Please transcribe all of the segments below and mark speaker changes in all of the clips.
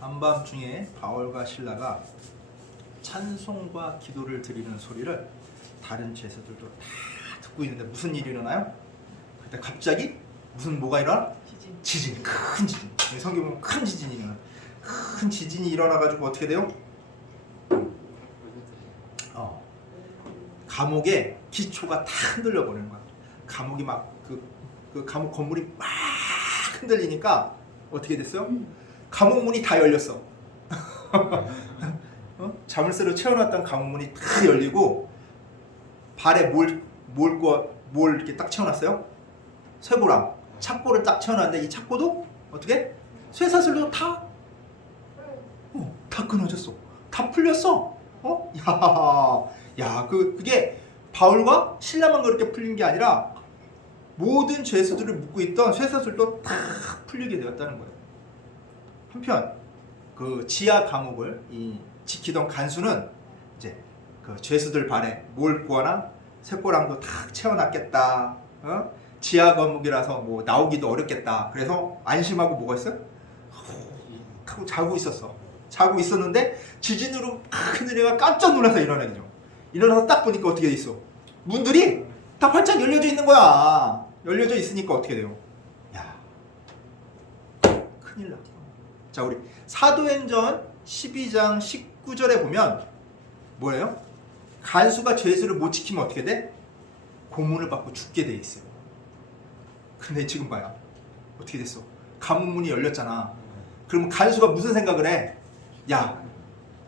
Speaker 1: 한밤중에 바울과 신라가 찬송과 기도를 드리는 소리를 다른 죄수들도 다 듣고 있는데 무슨 일이 일어나요? 그때 갑자기 무슨 뭐가 일어나?
Speaker 2: 지진.
Speaker 1: 지진, 큰 지진. 여기 성경 보면 큰 지진이 일어나. 큰 지진이 일어나 가지고 어떻게 돼요? 어, 감옥의 기초가 다 흔들려 버리는 거야. 감옥이 막그 그 감옥 건물이 막 흔들리니까 어떻게 됐어요? 감옥 문이 다 열렸어. 어? 자물쇠로 채워놨던 감옥 문이 다 열리고 발에 뭘뭘뭘 뭘 이렇게 딱 채워놨어요? 쇠고랑 착고를 딱 채워놨는데 이 착고도 어떻게 쇠사슬도 다 어, 다 끊어졌어. 다 풀렸어. 어? 야, 야, 그 그게 바울과 신라만 그렇게 풀린 게 아니라 모든 죄수들을 묶고 있던 쇠사슬도 다 풀리게 되었다는 거예요. 한편 그 지하 감옥을 이 지키던 간수는 이제 그 죄수들 발에 몰고나 쇠꼬랑도 탁 채워놨겠다. 어? 지하 감옥이라서 뭐 나오기도 어렵겠다. 그래서 안심하고 뭐가 있어요? 하고 자고 있었어. 자고 있었는데 지진으로 팍 흔들리가 깜짝 놀라서 일어나게 죠 일어나서 딱 보니까 어떻게 돼 있어? 문들이 다 활짝 열려져 있는 거야. 열려져 있으니까 어떻게 돼요? 야, 큰일 나. 자, 우리 사도행전 12장 19절에 보면 뭐예요? 간수가 죄수를 못 지키면 어떻게 돼? 고문을 받고 죽게 돼 있어요. 근데 지금 봐요. 어떻게 됐어? 감문문이 열렸잖아. 그러면 간수가 무슨 생각을 해? 야,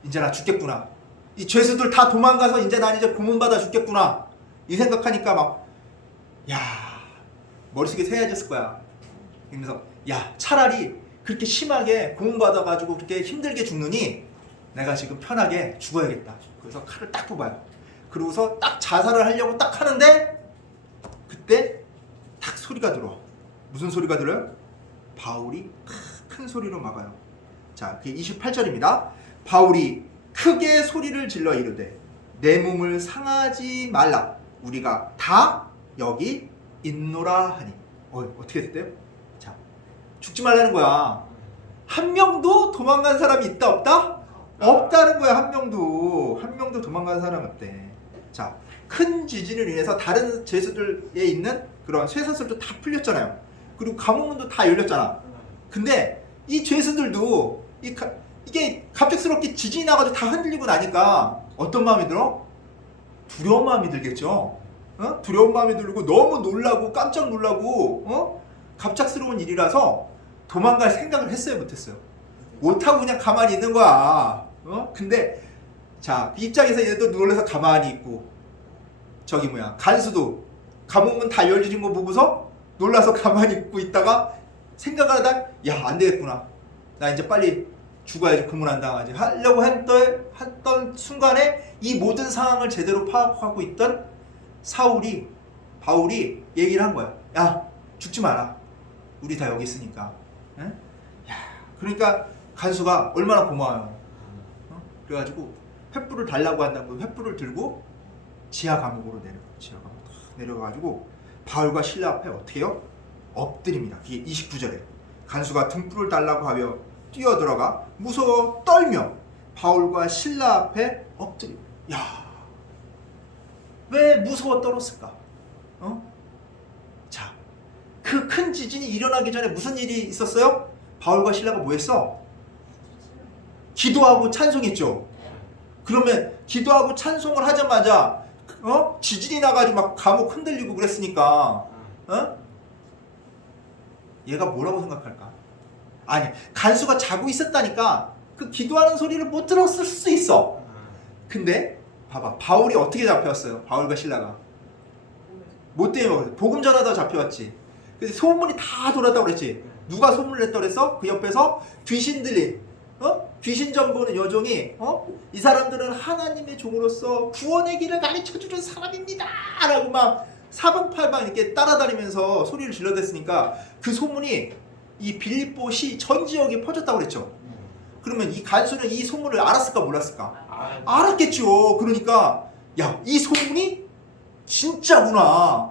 Speaker 1: 이제 나 죽겠구나. 이 죄수들 다 도망가서 이제 난 이제 고문받아 죽겠구나. 이 생각하니까 막, 야, 머릿속에 새해졌을 거야. 그러면서, 야, 차라리 그렇게 심하게 고문받아가지고 그렇게 힘들게 죽느니 내가 지금 편하게 죽어야겠다. 그래서 칼을 딱 뽑아요. 그러고서 딱 자살을 하려고 딱 하는데, 그때 딱 소리가 들어. 무슨 소리가 들어요? 바울이 큰 소리로 막아요. 자, 그게 28절입니다. 바울이 크게 소리를 질러 이르되 내 몸을 상하지 말라. 우리가 다 여기 있노라 하니. 어, 어떻게 됐대요? 자, 죽지 말라는 거야. 한 명도 도망간 사람이 있다 없다? 없다는 거야 한 명도 한 명도 도망간 사람 없대. 자, 큰 지진을 인해서 다른 죄수들에 있는 그런 쇠사슬도 다 풀렸잖아요. 그리고 감옥문도 다 열렸잖아. 근데 이 죄수들도 이 가- 이게 갑작스럽게 지진이 나가지고 다 흔들리고 나니까 어떤 마음이 들어? 두려운 마음이 들겠죠. 어? 두려운 마음이 들고 너무 놀라고 깜짝 놀라고 어? 갑작스러운 일이라서 도망갈 생각을 했어요, 못했어요. 못하고 그냥 가만히 있는 거야. 어? 근데 자, 그 입장에서 얘도 놀라서 가만히 있고 저기 뭐야 간수도 감옥문 다 열리는 거 보고서 놀라서 가만히 있고 있다가 생각을 하다 야 안 되겠구나 나 이제 빨리 죽어야지 고문 안 당하지 하려고 했던, 했던 순간에 이 모든 상황을 제대로 파악하고 있던 사울이 바울이 얘기를 한 거야 야 죽지 마라 우리 다 여기 있으니까 응? 야 그러니까 간수가 얼마나 고마워요 어? 그래가지고 횃불을 달라고 한다고 횃불을 들고 지하 감옥으로 내려 지하 감옥 탁 내려가지고 바울과 신라 앞에 어떻게 해요? 엎드립니다. 그게 29절에 간수가 등불을 달라고 하며 뛰어들어가 무서워 떨며 바울과 신라 앞에 엎드려. 야, 왜 무서워 떨었을까? 어? 자, 그큰 지진이 일어나기 전에 무슨 일이 있었어요? 바울과 신라가 뭐 했어? 기도하고 찬송했죠. 그러면 기도하고 찬송을 하자마자 어 지진이 나가지고 막 감옥 흔들리고 그랬으니까 어 얘가 뭐라고 생각할까? 아니 간수가 자고 있었다니까 그 기도하는 소리를 못 들었을 수 있어. 근데 봐봐 바울이 어떻게 잡혀왔어요? 바울과 신라가 뭐 때문에 복음 전하다 잡혀왔지. 근데 소문이 다 돌았다고 그랬지. 누가 소문을 냈다 그랬어? 그 옆에서 귀신 들린 어? 귀신 전 보는 여종이 어? 이 사람들은 하나님의 종으로서 구원의 길을 가르쳐 주는 사람입니다. 라고 막 사방팔방 이렇게 따라다니면서 소리를 질러댔으니까 그 소문이 이 빌립보 시 전 지역에 퍼졌다고 그랬죠. 그러면 이 간수는 이 소문을 알았을까 몰랐을까? 알았겠죠. 그러니까 야, 이 소문이 진짜구나.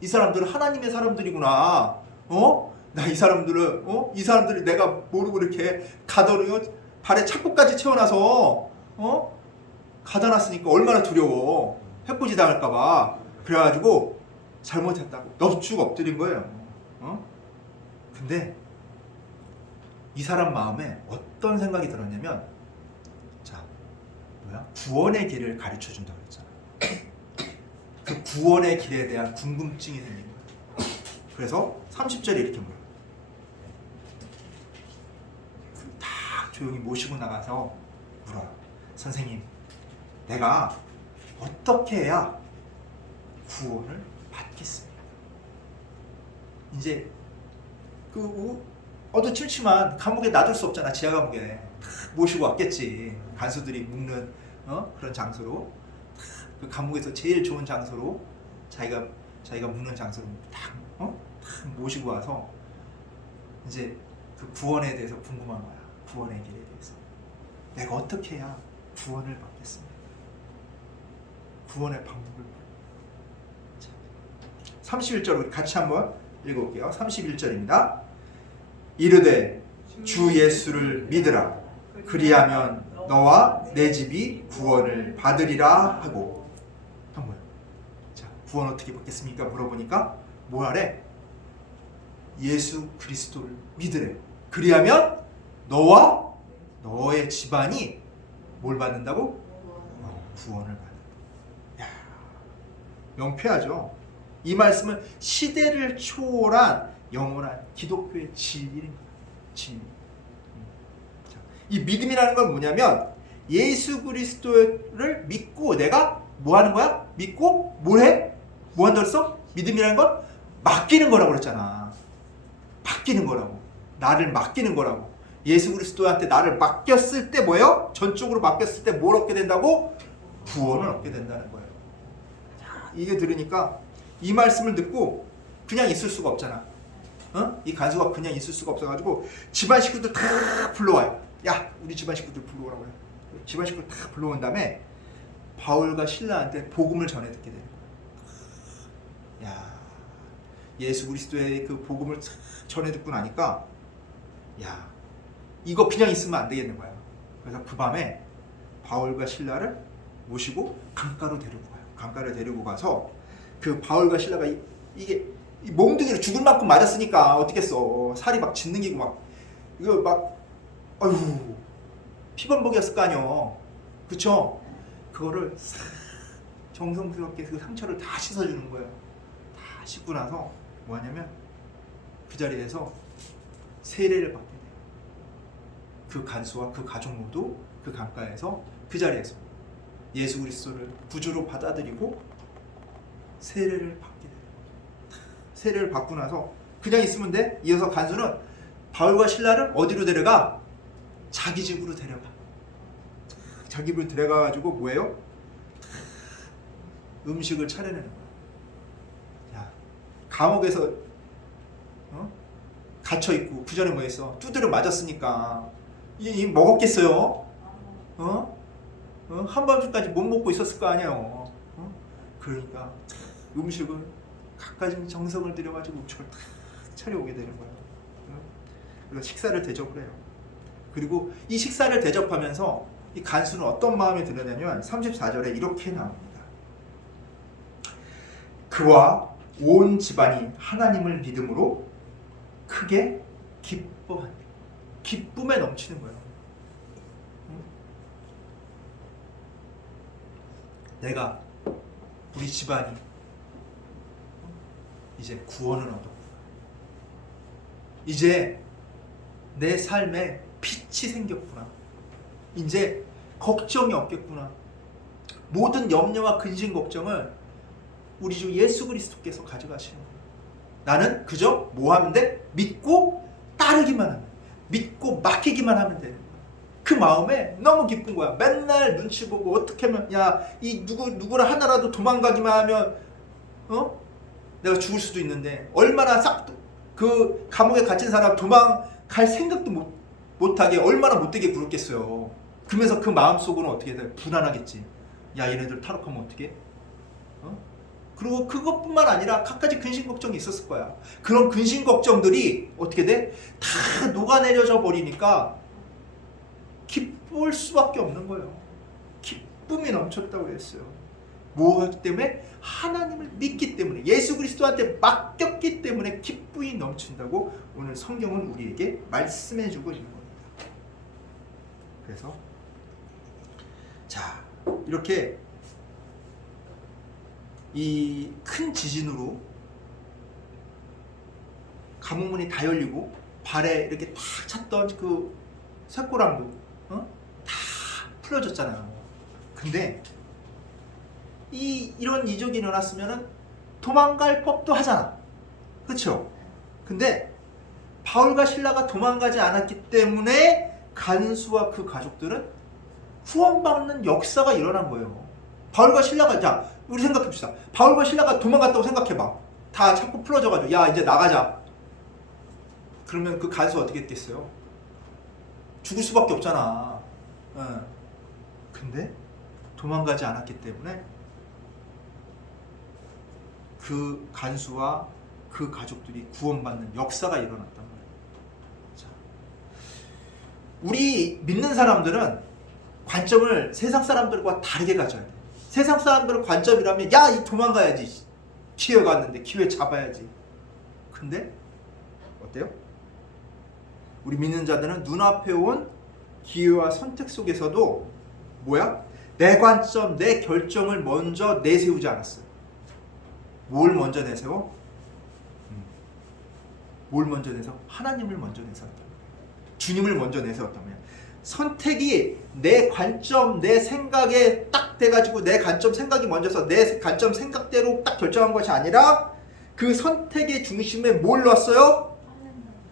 Speaker 1: 이 사람들은 하나님의 사람들이구나. 어? 나 이 사람들은 어? 이 사람들이 내가 모르고 이렇게 가둬놓은 발에 착고까지 채워놔서 어 가다놨으니까 얼마나 두려워 해코지 당할까봐 그래가지고 잘못했다고 넙죽 엎드린 거예요. 어? 근데 이 사람 마음에 어떤 생각이 들었냐면 자 뭐야 구원의 길을 가르쳐 준다 그랬잖아. 그 구원의 길에 대한 궁금증이 생긴 거야. 그래서 30절에 이렇게 물어. 딱 조용히 모시고 나가서 물어요. 선생님, 내가 어떻게 해야 구원을 받겠습니까? 이제 그 우- 어두침침한 감옥에 놔둘 수 없잖아 지하 감옥에 탁 모시고 왔겠지 간수들이 묵는 어? 그런 장소로 탁 그 감옥에서 제일 좋은 장소로 자기가 자기가 묵는 장소로 딱, 어? 딱 모시고 와서 이제 그 구원에 대해서 궁금한 거야. 구원의 길에 대해서. 내가 어떻게 해야 구원을 받겠습니까? 구원의 방법을 자, 31절 우리 같이 한번 읽어볼게요. 31절입니다. 이르되 주 예수를 믿으라. 그리하면 너와 내 집이 구원을 받으리라 하고 구원 어떻게 받겠습니까? 물어보니까 뭐하래? 예수 그리스도를 믿으래. 그리하면 너와 너의 집안이 뭘 받는다고? 어, 구원을 받는다. 야, 명쾌하죠. 이 말씀은 시대를 초월한 영원한 기독교의 진리인 거예요. 진리. 자, 이 믿음이라는 건 뭐냐면 예수 그리스도를 믿고 내가 뭐 하는 거야? 믿고 뭘 해? 뭐 한다 그랬어? 믿음이라는 건 맡기는 거라고 그랬잖아. 맡기는 거라고. 나를 맡기는 거라고. 예수 그리스도한테 나를 맡겼을 때 뭐예요? 전적으로 맡겼을 때 뭘 얻게 된다고? 구원을 얻게 된다는 거예요. 자, 이게 들으니까 이 말씀을 듣고 그냥 있을 수가 없잖아. 어? 이 간수가 그냥 있을 수가 없어가지고 집안 식구들 다 불러와요. 야, 우리 집안 식구들 불러오라고 해. 집안 식구들 다 불러온 다음에 바울과 신라한테 복음을 전해 듣게 거 야. 야, 예수 그리스도의 그 복음을 싹 전해 듣고 나니까 야, 이거 그냥 있으면 안 되겠는 거야. 그래서 그 밤에 바울과 신라를 모시고 강가로 데리고 가요. 강가를 데리고 가서 그 바울과 신라가 이, 이게 이 몽둥이로 죽을 만큼 맞았으니까 어떻겠어. 살이 막 짓는기고 막 이거 막 아유 피범벅이었을 거 아니요. 그쵸? 그거를 싹 정성스럽게 그 상처를 다 씻어주는 거예요. 다 씻고 나서 뭐 하냐면 그 자리에서 세례를 받게 돼요. 그 간수와 그 가족 모두 그 강가에서 그 자리에서 예수 그리스도를 구주로 받아들이고 세례를 받게 돼요. 세례를 받고 나서 그냥 있으면 돼. 이어서 간수는 바울과 신라를 어디로 데려가? 자기 집으로 데려가. 자기 집으로 데려가 가지고 뭐예요? 음식을 차려내는 거야. 야, 감옥에서 어? 갇혀 있고 그 전에 뭐 했어? 두드려 맞았으니까 이, 이 먹었겠어요? 어? 어? 한밤중까지 못 먹고 있었을 거 아니에요. 어? 그러니까 음식을 갖가지 정성을 들여가지고 음식을 다 차려오게 되는 거예요. 어? 그래서 식사를 대접을 해요. 그리고 이 식사를 대접하면서 이 간수는 어떤 마음이 드느냐면 34절에 이렇게 나옵니다. 그와 온 집안이 하나님을 믿음으로 크게 기뻐한 기쁨에 넘치는 거예요. 응? 내가 우리 집안이 이제 구원을 얻었구나. 이제 내 삶에 빛이 생겼구나. 이제 걱정이 없겠구나. 모든 염려와 근심 걱정을 우리 주 예수 그리스도께서 가져가시는 거예요. 나는 그저 뭐 하면 돼? 믿고 따르기만 하면 믿고 맡기기만 하면 되는 거야. 그 마음에 너무 기쁜 거야. 맨날 눈치 보고 어떻게 하면 야 이 누구 누구를 하나라도 도망가기만 하면 어 내가 죽을 수도 있는데 얼마나 싹그 감옥에 갇힌 사람 도망갈 생각도 못 못하게 얼마나 못되게 굴었겠어요. 그러면서 그 마음 속으로 어떻게 돼? 불안하겠지. 야 얘네들 탈옥하면 어떻게? 어? 그리고 그것뿐만 아니라 갖가지 근심 걱정이 있었을 거야. 그런 근심 걱정들이 어떻게 돼? 다 녹아내려져 버리니까 기쁠 수밖에 없는 거예요. 기쁨이 넘쳤다고 그랬어요. 뭐였기 때문에 하나님을 믿기 때문에 예수 그리스도한테 맡겼기 때문에 기쁨이 넘친다고 오늘 성경은 우리에게 말씀해 주고 있는 겁니다. 그래서 자 이렇게 이 큰 지진으로 가문문이 다 열리고 발에 이렇게 탁 찼던 그 쇠꼬랑도 어? 다 풀어졌잖아요. 근데 이 이런 이적이 일어났으면은 도망갈 법도 하잖아. 그렇죠? 근데 바울과 신라가 도망가지 않았기 때문에 간수와 그 가족들은 후원받는 역사가 일어난 거예요. 바울과 신라가 자 우리 생각해 봅시다. 바울과 신라가 도망갔다고 생각해 봐. 다 자꾸 풀어져 가지고 야 이제 나가자. 그러면 그 간수 어떻게 됐겠어요? 죽을 수밖에 없잖아. 예. 근데 도망가지 않았기 때문에 그 간수와 그 가족들이 구원받는 역사가 일어났단 말이에요. 자, 우리 믿는 사람들은 관점을 세상 사람들과 다르게 가져야 돼. 세상 사람들은 관점이라면 야, 이 도망가야지. 기회가 왔는데 기회 잡아야지. 근데 어때요? 우리 믿는 자들은 눈앞에 온 기회와 선택 속에서도 뭐야? 내 관점, 내 결정을 먼저 내세우지 않았어요. 뭘 먼저 내세워? 음. 뭘 먼저 내서? 하나님을 먼저 내세웠다. 주님을 먼저 내세웠다면 선택이 내 관점, 내 생각에 딱 돼가지고 내 관점 생각이 먼저서 내 관점 생각대로 딱 결정한 것이 아니라 그 선택의 중심에 뭘 넣었어요?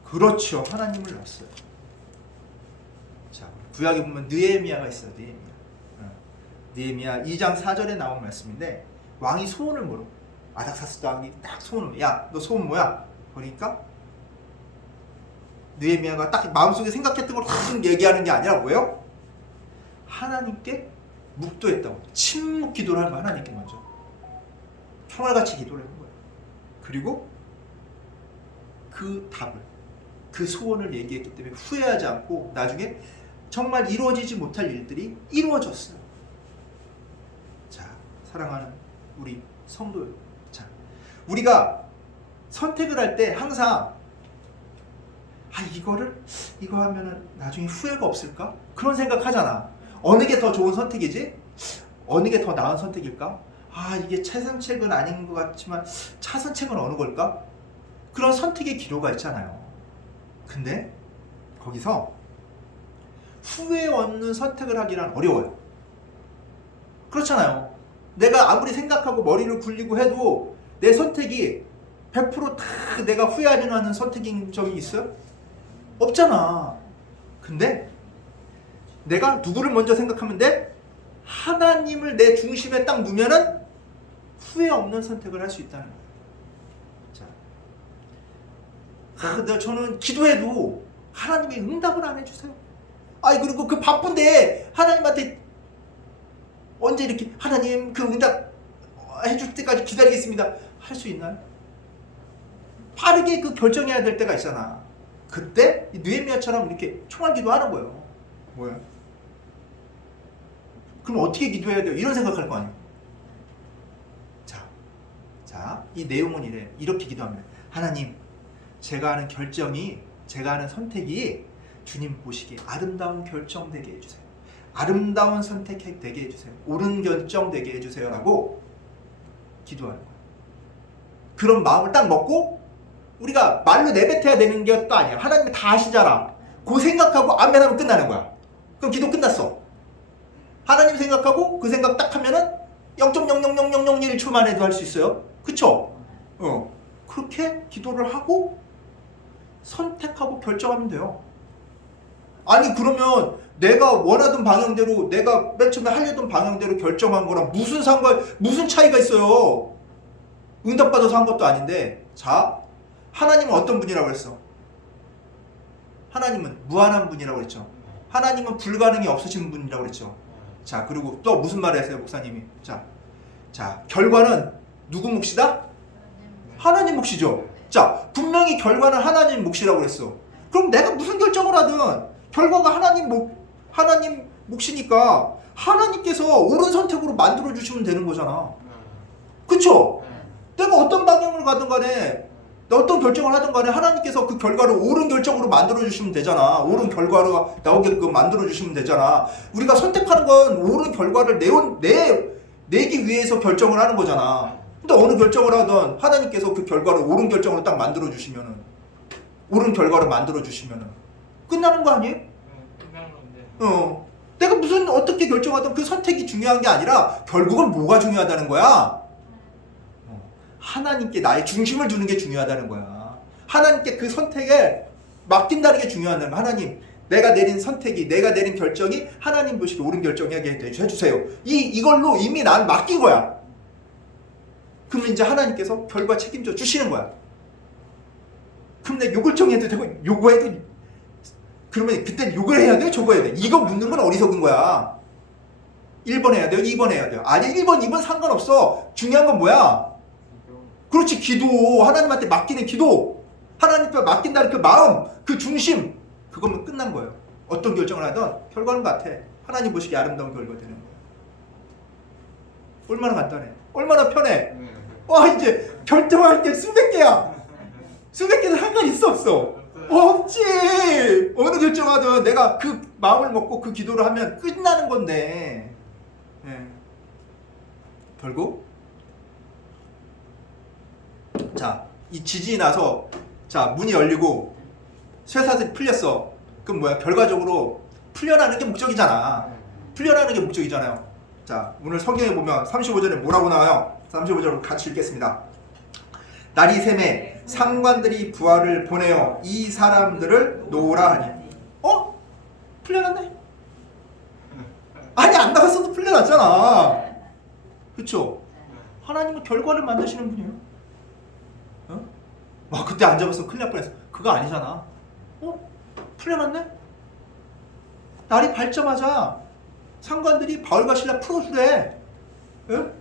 Speaker 1: 그렇죠. 하나님을 넣었어요. 자, 구약에 보면 느헤미야가 있어요. 느헤미야. 어. 느헤미야 2장 4절에 나온 말씀인데 왕이 소원을 물어. 아닥사스 왕이 딱 소원을 야, 너 소원 뭐야? 그러니까 느헤미야가 딱 마음속에 생각했던 걸 확 얘기하는 게 아니라 뭐예요? 하나님께 묵도했다고. 침묵 기도를 거야. 하나님께 먼저. 평화같이 기도를 하는 거예요. 그리고 그 답을 그 소원을 얘기했기 때문에 후회하지 않고 나중에 정말 이루어지지 못할 일들이 이루어졌어요. 자, 사랑하는 우리 성도. 자, 우리가 선택을 할 때 항상 아 이거를 이거 하면은 나중에 후회가 없을까? 그런 생각 하잖아. 어느 게 더 좋은 선택이지? 어느 게 더 나은 선택일까? 아 이게 차선책은 아닌 것 같지만 차선책은 어느 걸까? 그런 선택의 기로가 있잖아요. 근데 거기서 후회 없는 선택을 하기란 어려워요. 그렇잖아요. 내가 아무리 생각하고 머리를 굴리고 해도 내 선택이 100%다 내가 후회하지 않는 선택인 점이 있어요? 없잖아. 근데 내가 누구를 먼저 생각하면 돼? 하나님을 내 중심에 딱 두면은 후회 없는 선택을 할 수 있다는 거예요. 자, 자, 근데 저는 기도해도 하나님이 응답을 안 해주세요. 아이 그리고 그 바쁜데 하나님한테 언제 이렇게 하나님 그 응답 해줄 때까지 기다리겠습니다. 할 수 있나요? 빠르게 그 결정해야 될 때가 있잖아. 그때 이 느헤미야처럼 이렇게 총알 기도하는 거예요. 뭐야? 그럼 어떻게 기도해야 돼요? 이런 생각할 거 아니에요. 자, 자, 이 내용은 이래. 이렇게 기도합니다. 하나님, 제가 하는 결정이, 제가 하는 선택이 주님 보시기에 아름다운 결정 되게 해주세요. 아름다운 선택 되게 해주세요. 옳은 결정 되게 해주세요라고 기도하는 거예요. 그런 마음을 딱 먹고 우리가 말로 내뱉어야 되는 것도 아니야. 하나님이 다 아시잖아. 그 생각하고 아멘 하면 끝나는 거야. 그럼 기도 끝났어. 하나님 생각하고 그 생각 딱 하면은 0.00001초만 해도 할 수 있어요. 그쵸? 어. 그렇게 기도를 하고 선택하고 결정하면 돼요. 아니 그러면 내가 원하던 방향대로 내가 맨 처음에 하려던 방향대로 결정한 거랑 무슨 상관 무슨 차이가 있어요? 응답받아서 한 것도 아닌데 자 하나님은 어떤 분이라고 했어? 하나님은 무한한 분이라고 했죠. 하나님은 불가능이 없으신 분이라고 그랬죠. 자, 그리고 또 무슨 말을 했어요, 목사님이? 자, 자, 결과는 누구 몫이다? 하나님 몫이죠. 자, 분명히 결과는 하나님 몫이라고 그랬어. 그럼 내가 무슨 결정을 하든 결과가 하나님 몫, 하나님 몫이니까 하나님께서 옳은 선택으로 만들어 주시면 되는 거잖아. 그쵸? 내가 어떤 방향을 가든 간에 어떤 결정을 하든 간에 하나님께서 그 결과를 옳은 결정으로 만들어 주시면 되잖아. 옳은 결과가 나오게끔 만들어 주시면 되잖아. 우리가 선택하는 건 옳은 결과를 내온 내 내기 위해서 결정을 하는 거잖아. 근데 어느 결정을 하든 하나님께서 그 결과를 옳은 결정으로 딱 만들어 주시면은 옳은 결과를 만들어 주시면은 끝나는 거 아니에요?
Speaker 2: 끝나는 건데.
Speaker 1: 어. 내가 무슨 어떻게 결정하든 그 선택이 중요한 게 아니라 결국은 뭐가 중요하다는 거야? 어. 하나님께 나의 중심을 두는 게 중요하다는 거야. 하나님께 그 선택에 맡긴다는 게 중요하다는 거야. 하나님, 내가 내린 선택이, 내가 내린 결정이 하나님 보시기 옳은 결정이게 해주세요. 이, 이걸로 이미 난 맡긴 거야. 그러면 이제 하나님께서 결과 책임져 주시는 거야. 그럼 내가 욕을 정해도 되고, 요구해도 그러면 그때 욕을 해야 돼? 저거 해야 돼? 이거 묻는 건 어리석은 거야. 1번 해야 돼요? 2번 해야 돼요? 아니 1번, 2번 상관없어. 중요한 건 뭐야? 그렇지 기도. 하나님한테 맡기는 기도. 하나님께 맡긴다는 그 마음, 그 중심. 그거면 끝난 거예요. 어떤 결정을 하든 결과는 같아. 하나님 보시기 아름다운 결과 되는 거야. 얼마나 간단해. 얼마나 편해. 와 이제 결정할 게 수백 개야. 수백 개는 상관 있어 없어? 없지. 어느 결정하든 내가 그 마음을 먹고 그 기도를 하면 끝나는 건데. 예. 결국 자, 이 지진이 나서 자, 문이 열리고 쇠사슬이 풀렸어. 그럼 뭐야? 결과적으로 풀려나는 게 목적이잖아. 풀려나는 게 목적이잖아요. 자, 오늘 성경에 보면 35절에 뭐라고 나와요? 35절을 같이 읽겠습니다. 날이 샘에 상관들이 부하를 보내어 이 사람들을 놓으라 하니. 어? 풀려났네? 아니 안 나갔어도 풀려났잖아. 그쵸? 하나님은 결과를 만드시는 분이에요. 어? 와 그때 안 잡았으면 큰일 날 뻔했어. 그거 아니잖아. 어? 풀려났네? 날이 밝자마자 상관들이 바울과 신라 풀어주래. 응?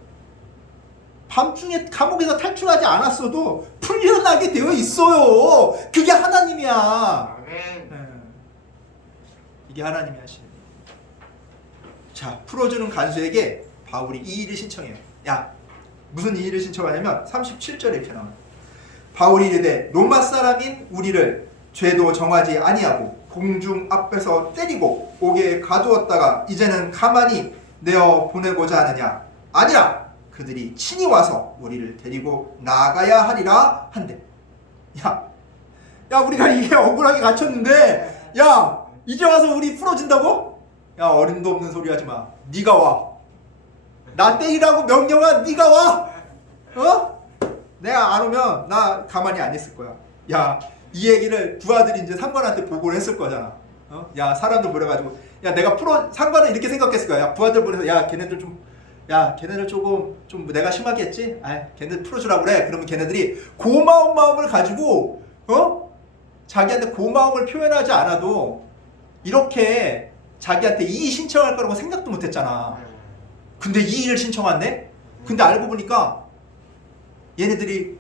Speaker 1: 밤중에 감옥에서 탈출하지 않았어도 풀려나게 되어 있어요. 그게 하나님이야.
Speaker 2: 아멘.
Speaker 1: 예. 이게 하나님이 하시는 일. 자, 풀어주는 간수에게 바울이 이 일을 신청해요. 야, 무슨 이 일을 신청하냐면 37절에 이렇게 나와요. 바울이 이르되 로마 사람인 우리를 죄도 정하지 아니하고 공중 앞에서 때리고 옥에 가두었다가 이제는 가만히 내어 보내고자 하느냐 아니라 그들이 친히 와서 우리를 데리고 나가야 하리라 한대. 야, 야 우리가 이게 억울하게 갇혔는데 야 이제 와서 우리 풀어준다고? 야 어림도 없는 소리 하지 마. 네가 와. 나 때리라고 명령한 네가 와. 어? 내가 안 오면 나 가만히 안 있을 거야. 야 이 얘기를 부하들이 이제 상관한테 보고를 했을 거잖아. 어? 야 사람들 보내가지고 야 내가 풀어 상관은 이렇게 생각했을 거야. 야 부하들 보내서 야 걔네들 좀 야 걔네들 조금 좀 내가 심하게 했지? 아 걔네들 풀어주라고 그래. 그러면 걔네들이 고마운 마음을 가지고 어? 자기한테 고마움을 표현하지 않아도 이렇게 자기한테 이의 신청할 거라고 생각도 못 했잖아. 근데 이의를 신청한대? 근데 알고 보니까 얘네들이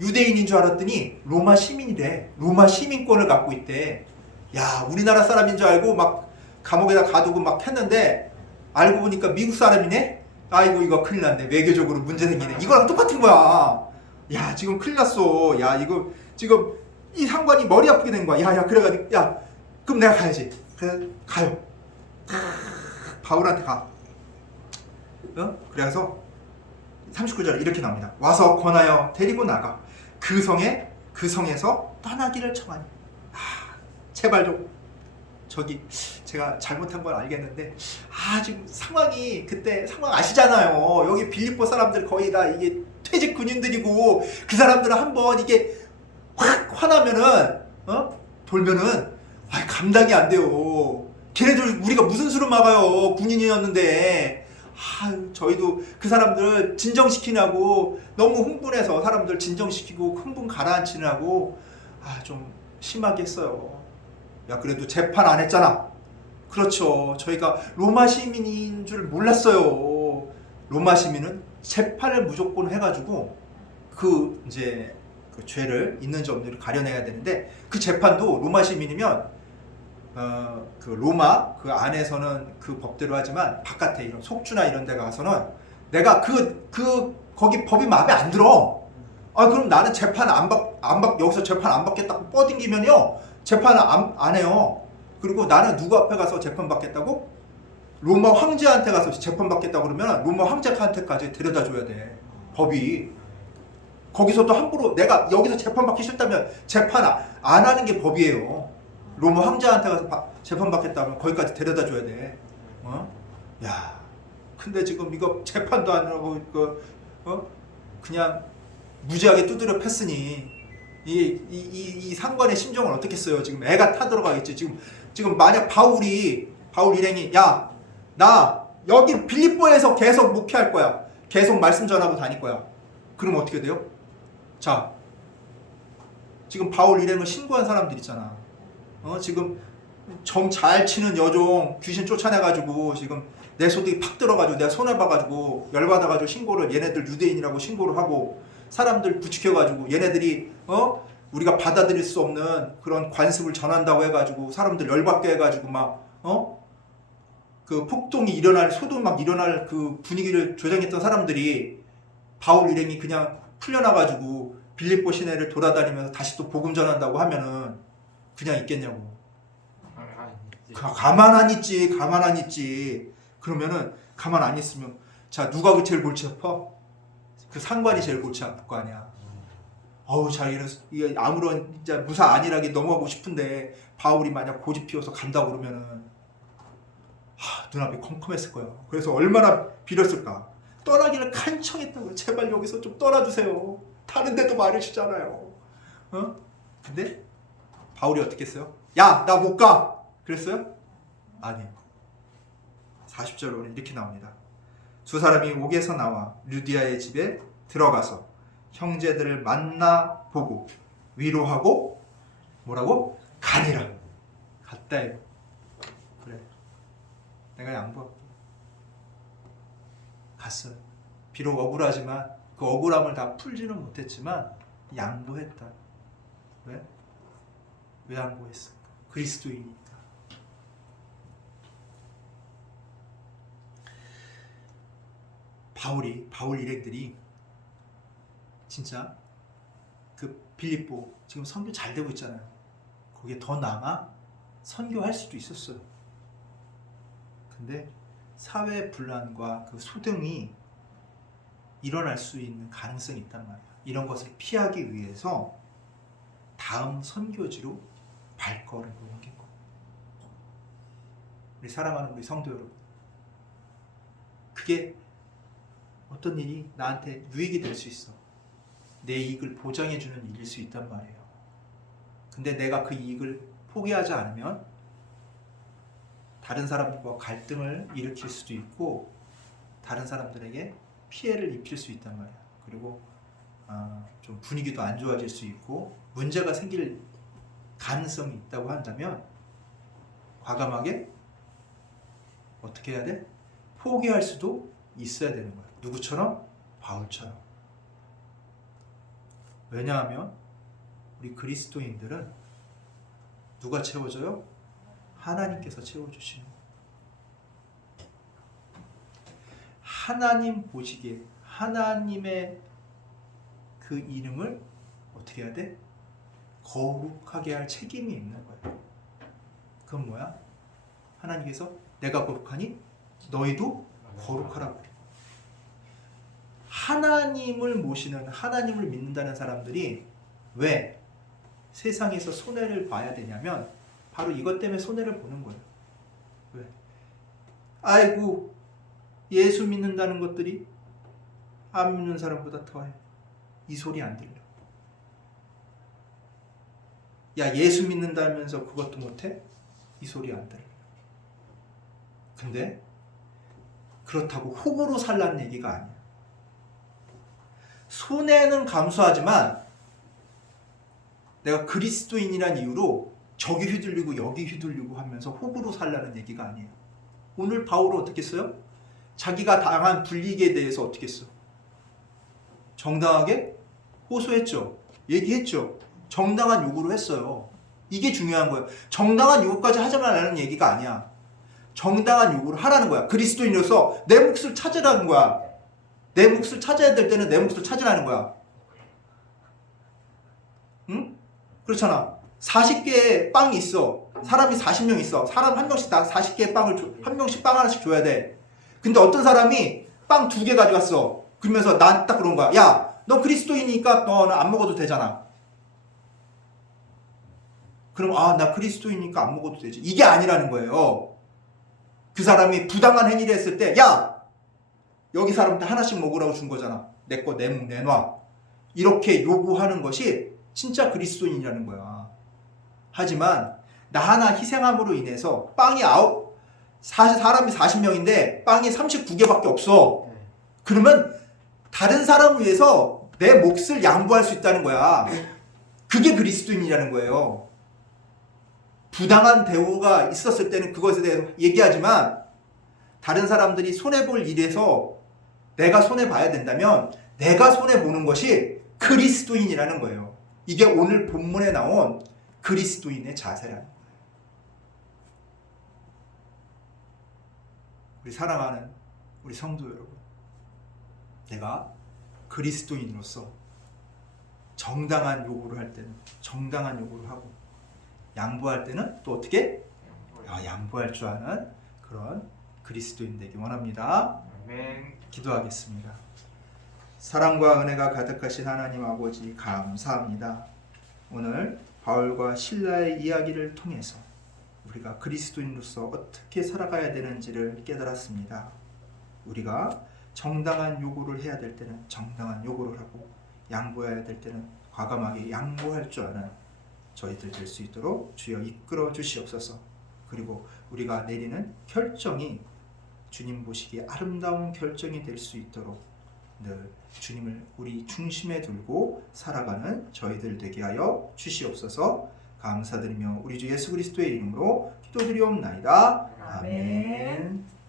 Speaker 1: 유대인인 줄 알았더니 로마 시민이래. 로마 시민권을 갖고 있대. 야, 우리나라 사람인 줄 알고 막 감옥에다 가두고 막 했는데 알고 보니까 미국 사람이네? 아이고 이거 큰일 났네. 외교적으로 문제 생기네. 이거랑 똑같은 거야. 야, 지금 큰일 났어. 야, 이거 지금 이 상관이 머리 아프게 된 거야. 야, 야, 그래가지고 야, 그럼 내가 가야지. 그래, 가요. 바울한테 가. 어? 그래서 39절에 이렇게 나옵니다. 와서 권하여 데리고 나가 그 성에 그 성에서 떠나기를 청하니. 아, 제발 좀 저기 제가 잘못한 건 알겠는데 아 지금 상황이 그때 상황 아시잖아요. 여기 빌립보 사람들 거의 다 이게 퇴직 군인들이고 그 사람들은 한번 이게 확 화나면은 어 돌면은 아 감당이 안 돼요. 걔네들 우리가 무슨 수를 막아요 군인이었는데 아 저희도 그 사람들 진정시키냐고 너무 흥분해서 사람들 진정시키고 흥분 가라앉히느라고 아 좀 심하게 했어요. 야 그래도 재판 안 했잖아. 그렇죠. 저희가 로마 시민인 줄 몰랐어요. 로마 시민은 재판을 무조건 해가지고 그 이제 그 죄를 있는지 없는지를 가려내야 되는데 그 재판도 로마 시민이면 어, 그 로마 그 안에서는 그 법대로 하지만 바깥에 이런 속주나 이런 데 가서는 내가 그 그 거기 법이 마음에 안 들어. 아 그럼 나는 재판 안 받, 안 받, 여기서 재판 안 받겠다고 뻗ing기면요 재판 안, 안 해요. 그리고 나는 누구 앞에 가서 재판 받겠다고? 로마 황제한테 가서 재판 받겠다고 그러면 로마 황제한테까지 데려다 줘야 돼. 법이. 거기서도 함부로 내가 여기서 재판 받기 싫다면 재판 아- 안 하는 게 법이에요. 로마 황제한테 가서 바- 재판 받겠다면 거기까지 데려다 줘야 돼. 어? 야. 근데 지금 이거 재판도 안 하고 이거 어? 그냥 무지하게 두드려 팼으니 이, 이, 이, 이 상관의 심정을 어떻게 써요? 지금 애가 타들어가겠지. 지금 지금 만약 바울이 바울 일행이 야 나 여기 빌립보에서 계속 목회할 거야. 계속 말씀 전하고 다닐 거야. 그럼 어떻게 돼요? 자 지금 바울 일행을 신고한 사람들 있잖아. 어 지금 점 잘 치는 여종 귀신 쫓아내가지고 지금 내 소득이 팍 들어가지고 내가 손해 봐가지고 열받아가지고 신고를 얘네들 유대인이라고 신고를 하고 사람들 부추겨가지고 얘네들이 어 우리가 받아들일 수 없는 그런 관습을 전한다고 해가지고 사람들 열받게 해가지고 막어? 그 폭동이 일어날 소동 막 일어날 그 분위기를 조장했던 사람들이 바울 일행이 그냥 풀려나가지고 빌립보 시내를 돌아다니면서 다시 또 복음 전한다고 하면은 그냥 있겠냐고.
Speaker 2: 아.
Speaker 1: 가, 가만 안 있지, 가만 안 있지. 그러면은 가만 안 있으면 자 누가 그 제일 골치 아파? 그 상관이 제일 골치 아플 거 아니야. 어우 자 이런 이게 아무런 진짜 무사 안일하게 넘어가고 싶은데 바울이 만약 고집 피워서 간다 고 그러면은 하, 눈앞이 컴컴했을 거야. 그래서 얼마나 빌었을까. 떠나기를 간청했다고요. 제발 여기서 좀 떠나주세요. 다른 데도 말해주잖아요. 어? 근데 바울이 어떻게 했어요? 야, 나 못 가. 그랬어요? 아니에요. 40절로는 이렇게 나옵니다. 두 사람이 옥에서 나와 루디아의 집에 들어가서 형제들을 만나 보고 위로하고 뭐라고? 가니라. 갔다 해요. 그래. 내가 양보할게. 갔어요. 비록 억울하지만 그 억울함을 다 풀지는 못했지만 양보했다. 왜? 왜 양보했을까? 그리스도이니까. 바울이 바울 일행들이 진짜 그 빌립보 지금 선교 잘 되고 있잖아요. 거기에 더 남아 선교할 수도 있었어요. 근데 사회 분란과 그 소등이 일어날 수 있는 가능성이 있단 말이야. 이런 것을 피하기 위해서 다음 선교지로 발걸음을 거예요. 우리 사랑하는 우리 성도 여러분, 그게 어떤 일이 나한테 유익이 될 수 있어. 내 이익을 보장해주는 일일 수 있단 말이에요. 근데 내가 그 이익을 포기하지 않으면 다른 사람들과 갈등을 일으킬 수도 있고 다른 사람들에게 피해를 입힐 수 있단 말이야. 그리고 아, 좀 분위기도 안 좋아질 수 있고 문제가 생길 가능성이 있다고 한다면 과감하게 어떻게 해야 돼? 포기할 수도 있어야 되는 거야. 누구처럼? 바울처럼. 왜냐하면 우리 그리스도인들은 누가 채워줘요? 하나님께서 채워주시는. 하나님 보시기에 하나님의 그 이름을 어떻게 해야 돼? 거룩하게 할 책임이 있는 거예요. 그건 뭐야? 하나님께서 내가 거룩하니 너희도 거룩하라고 그래. 하나님을 모시는 하나님을 믿는다는 사람들이 왜 세상에서 손해를 봐야 되냐면 바로 이것 때문에 손해를 보는 거예요. 왜? 아이고 예수 믿는다는 것들이 안 믿는 사람보다 더해. 이 소리 안 들려. 야 예수 믿는다면서 그것도 못해? 이 소리 안 들려. 근데 그렇다고 호구로 살라는 얘기가 아니야. 손해는 감수하지만 내가 그리스도인이란 이유로 저기 휘둘리고 여기 휘둘리고 하면서 호구로 살라는 얘기가 아니에요. 오늘 바울은 어떻게 했어요? 자기가 당한 불이익에 대해서 어떻게 했어? 정당하게 호소했죠. 얘기했죠. 정당한 요구를 했어요. 이게 중요한 거예요. 정당한 요구까지 하지 말라는 얘기가 아니야. 정당한 요구를 하라는 거야. 그리스도인으로서 내 몫을 찾으라는 거야. 내 몫을 찾아야 될 때는 내 몫을 찾으라는 거야. 응? 그렇잖아. 40개의 빵이 있어. 사람이 40명 있어. 사람 한 명씩 다 40개의 빵을 줘, 한 명씩 빵 하나씩 줘야 돼. 근데 어떤 사람이 빵 두 개 가져왔어. 그러면서 난 딱 그런 거야. 야, 너 그리스도이니까 너는 안 먹어도 되잖아. 그럼 아, 나 그리스도이니까 안 먹어도 되지. 이게 아니라는 거예요. 그 사람이 부당한 행위를 했을 때, 야, 여기 사람한테 하나씩 먹으라고 준 거잖아. 내 거 내목 내놔. 이렇게 요구하는 것이 진짜 그리스도인이라는 거야. 하지만 나 하나 희생함으로 인해서 빵이 아홉 사, 사람이 40명인데 빵이 39개밖에 없어.
Speaker 2: 네.
Speaker 1: 그러면 다른 사람을 위해서 내 몫을 양보할 수 있다는 거야. 그게 그리스도인이라는 거예요. 부당한 대우가 있었을 때는 그것에 대해서 얘기하지만 다른 사람들이 손해볼 일에서 내가 손해봐야 된다면 내가 손해보는 것이 그리스도인이라는 거예요. 이게 오늘 본문에 나온 그리스도인의 자세라는 거예요. 우리 사랑하는 우리 성도 여러분. 내가 그리스도인으로서 정당한 요구를 할 때는 정당한 요구를 하고 양보할 때는 또 어떻게 아, 양보할 줄 아는 그런 그리스도인 되기 원합니다. 기도하겠습니다. 사랑과 은혜가 가득하신 하나님 아버지 감사합니다. 오늘 바울과 신라의 이야기를 통해서 우리가 그리스도인으로서 어떻게 살아가야 되는지를 깨달았습니다. 우리가 정당한 요구를 해야 될 때는 정당한 요구를 하고 양보해야 될 때는 과감하게 양보할 줄 아는 저희들 될 수 있도록 주여 이끌어 주시옵소서. 그리고 우리가 내리는 결정이 주님 보시기에 아름다운 결정이 될 수 있도록 늘 주님을 우리 중심에 두고 살아가는 저희들 되게 하여 주시옵소서. 감사드리며 우리 주 예수 그리스도의 이름으로 기도드리옵나이다. 아멘.